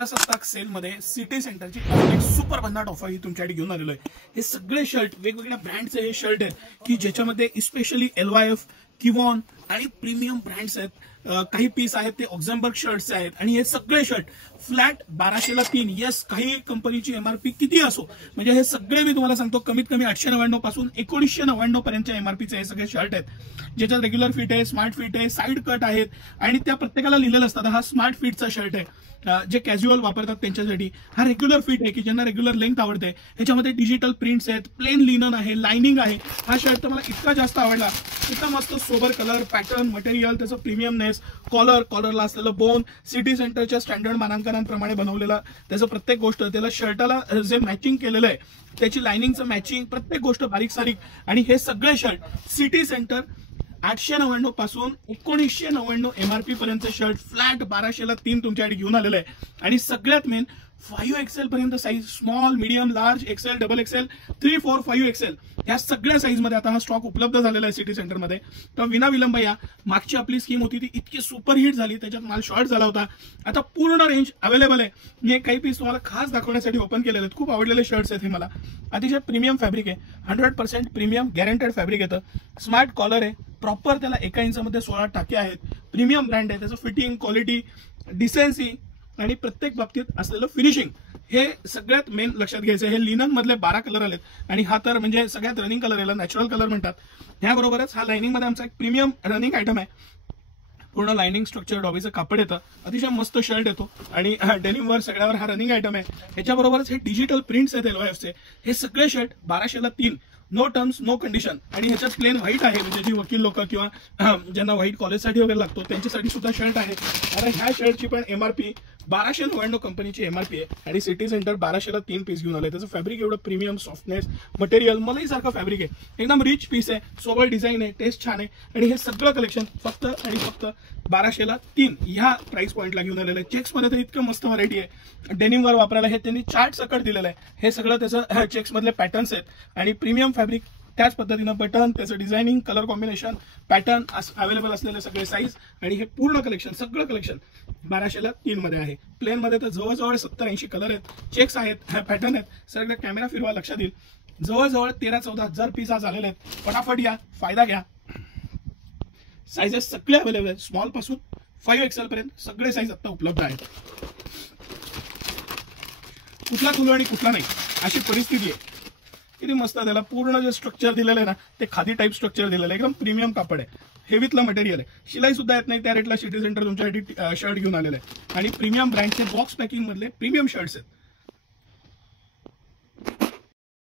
प्रजासत्ताक सेलमध्ये सिटी सेंटरची एक सुपर भन्नाट ऑफर ही तुमच्यासाठी घेऊन आलेलो आहे। हे सगळे शर्ट वेगवेगळ्या ब्रँडचे हे शर्ट आहेत की ज्याच्यामध्ये स्पेशली LYF, किवॉन आणि प्रीमियम ब्रँड्स आहेत। काही पीस आहेत ते ऑक्झेनबर्ग शर्ट्स आहेत आणि हे सगळे शर्ट फ्लॅट 1200ला 3। यस, काही कंपनीची MRP किती असो, म्हणजे हे सगळे मी तुम्हाला सांगतो कमीत कमी 899 पासून 1999 पर्यंतच्या MRPचे हे सगळे शर्ट आहेत, ज्याच्यात रेग्युलर फिट आहे, स्मार्ट फिट आहे, साइड कट आहेत आणि त्या प्रत्येकाला लिहिलेलं असतं हा स्मार्ट फिटचा शर्ट आहे। जे कॅज्युअल वापरतात त्यांच्यासाठी हा रेग्युलर फिट आहे की ज्यांना रेग्युलर लेंथ आवडते। ह्याच्यामध्ये डिजिटल प्रिंट्स आहेत, प्लेन लिनन आहे, लाइनिंग आहे। हा शर्ट तर मला इतका जास्त आवडला, इतका मस्त सोबर कलर, पॅटर्न, मटेरियल, त्याचं प्रीमियमनेस, कॉलरला असलेलं बोन, सिटी सेंटरच्या स्टँडर्ड मानांकनांप्रमाणे बनवलेला त्याचं प्रत्येक गोष्ट, त्याला शर्टाला जे मॅचिंग केलेलं आहे त्याची लाइनिंगचं मॅचिंग, प्रत्येक गोष्ट बारीक सारीक। आणि हे सगळे शर्ट सिटी सेंटर 899 पासून 1999 MRP पर्यंत शर्ट फ्लॅट 1200ला 3 तुमच्यासाठी घेऊन आलेलं आहे। आणि सगळ्यात मेन 5XL पर्यंत size, small, medium, large, XL, double XL, 3, 4, 5XL या सगळ्या साईज मध्ये आता हा स्टॉक उपलब्ध झालेला आहे सिटी सेंटरमध्ये। तर विना विलंब या मागची आपली स्कीम होती ती इतकी सुपर हिट झाली, त्याच्यात माल शॉर्ट झाला होता, आता पूर्ण रेंज अवेलेबल आहे। मी काही पीस तुम्हाला खास दाखवण्यासाठी ओपन केलेले आहेत, खूप आवडलेले शर्ट्स आहेत हे मला। अतिशय प्रीमियम फॅब्रिक आहे, 100% प्रीमियम गॅरंटेड फॅब्रिक येतं, स्मार्ट कॉलर आहे, प्रॉपर त्याला 1 इंचामध्ये 16 टाके आहेत, प्रीमियम ब्रँड आहे, त्याचं फिटिंग, क्वालिटी, डिसेन्सी आणि प्रत्येक बाबतीत असलेलं फिनिशिंग हे सगळ्यात मेन लक्षात घ्यायचं। हे लिनन मधले 12 कलर आलेत आणि हा तर म्हणजे सगळ्यात रनिंग कलर, याला नॅचरल कलर म्हणतात। ह्याबरोबरच हा लाइनिंग मध्ये आमचा एक प्रीमियम रनिंग आयटम आहे, पूर्ण लाइनिंग स्ट्रक्चर डॉबीचं कापड येतं, अतिशय मस्त शर्ट येतो आणि डेनिमवर सगळ्यावर हा रनिंग आयटम आहे। ह्याच्याबरोबरच हे डिजिटल प्रिंट्स आहेत LYFचे, हे सगळे शर्ट 1200ला 3, नो टर्म्स नो कंडिशन। आणि ह्याच्यात प्लेन व्हाईट आहे, म्हणजे जी वकील लोक किंवा ज्यांना व्हाईट कॉलेजसाठी वगैरे लागतो त्यांच्यासाठी सुद्धा शर्ट आहे। आणि ह्या शर्टची पण MRP 1299 कंपनीची MRP आहे आणि सिटी सेंटर 1200ला 3 पीस घेऊन आले। त्याचं फॅब्रिक एवढं प्रीमियम, सॉफ्टनेस, मटेरियल मलाई सारखं फॅब्रिक आहे, एकदम रिच पीस आहे, सोबर डिझाईन आहे, टेस्ट छान आहे। आणि हे सगळं कलेक्शन फक्त आणि फक्त 1200ला 3 ह्या प्राइस पॉइंटला घेऊन आलेलं आहे। चेक्स मध्ये तर इतकं मस्त व्हरायटी आहे, डेनिमवर वापरायला हे त्यांनी चार्ट सकट दिलेलं आहे। हे सगळं त्याचं चेक्स मधले पॅटर्न्स आहेत आणि प्रीमियम फॅब्रिक, त्याच पद्धतीनं बटन, त्याचं designing, colour combination, pattern available असलेले सगळे साईज आणि हे पूर्ण कलेक्शन, सगळं कलेक्शन 1200ला 3 मध्ये आहे। प्लेन मध्ये तर जवळजवळ 70-80 कलर आहेत, चेक्स आहेत, पॅटर्न आहेत। सगळं कॅमेरा फिरवा लक्षात येईल, जवळजवळ 13-14 हजार पीस आज आलेले आहेत। फटाफट या, फायदा घ्या। साईजेस सगळे अवेलेबल आहेत, स्मॉल पासून 5XL पर्यंत सगळे साईज आता उपलब्ध आहेत। कुठला खुलो आणि कुठला नाही अशी परिस्थिती आहे। किती मस्त, त्याला पूर्ण जे स्ट्रक्चर दिलेलं आहे ना ते खादी टाइप स्ट्रक्चर दिलेलं आहे, एकदम प्रीमियम कापड आहे, हेवीतलं मटेरियल आहे, शिलाई सुद्धा येत नाही, त्या रेटला सिटी सेंटर तुमच्यासाठी शर्ट घेऊन आलेलं आहे। आणि प्रीमियम ब्रँडचे बॉक्स पॅकिंग मधले प्रीमियम शर्ट्स आहेत।